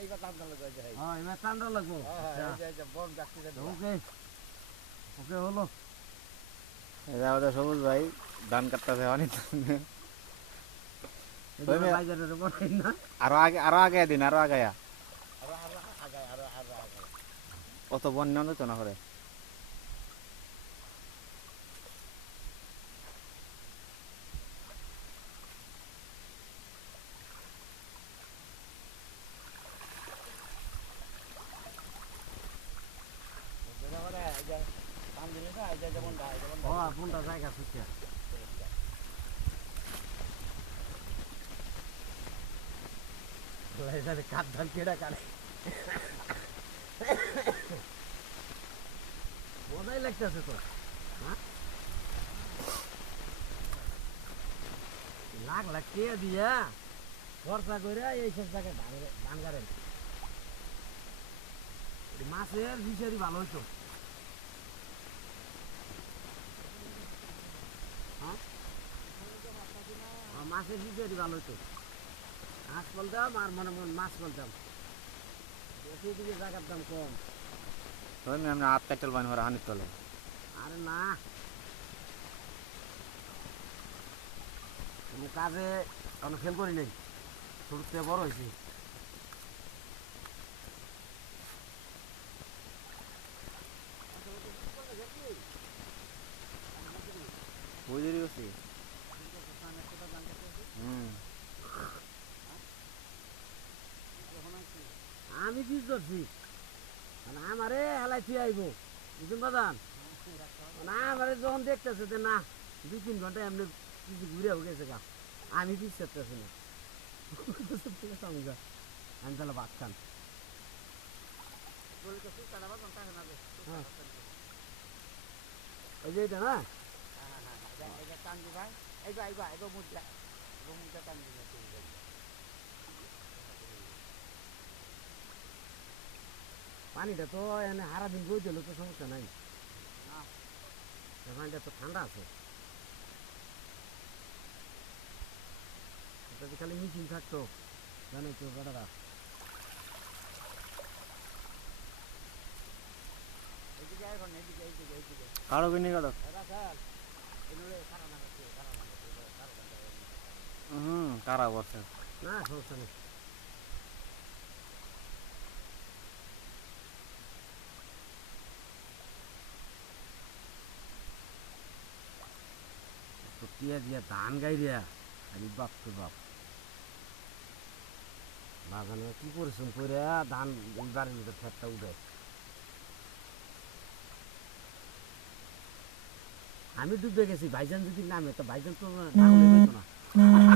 হ্যাঁ এবার টান্ডা লাগবো ওকে ওকে হলো আমাদের সবুজ ভাই ধান কাটতেছে অনেক আরো আগে দিন আরো আগায়া অত বন্যা তো না করে কোনটা জায়গা সুখে কাঠ ধান কেডা কাটে মজাই লাগতেছে তো লাখ লাখ টাকা দিয়া খরচা করে এইসব জায়গায় ধান গাড়েন মাছের ফিশারি ভালো হইতো হ্যাঁ মাছের ফিশারি ভালো হইতো মাছ বলতাম আর মনে মনে মাছ বলতাম দিকে জায়গার দাম কম আমরা হাত কাটল বান হরা হানির তলে আরে না কোনো কাজে কোনো খেল করি নাই ছোট থেকে বড় হয়েছি বুঝে গেছি আমি কি করছি মানে আমারে হেলাই থুয়ে আইব বুঝুন বাদান না আমারে যখন দেখতেছে যে না 2-3 ঘন্টা এমনি কিছু ঘুরে গেছে গা আমি পিস করতেছি না আমি তাহলে ভাত খান এই যে এটা না পানিটা তো এনে সারা দিন বই দিলে তো সমস্যা নাই পানিটা তো ঠান্ডা আছে যদি খালি মিশিং থাকতো জানাই তো বেটারা কারো কিনে কারো কারা বসে না সমস্যা নেই টিয়া দিয়া ধান গাই দিয়া খালি বাপ তো বাপ বাগানে কি পরিশ্রম করে ধান বাড়ির ভিতরে খেতটা উঠে আমি ডুবে গেছি ভাইজান যদি নামে তো ভাইজান তো না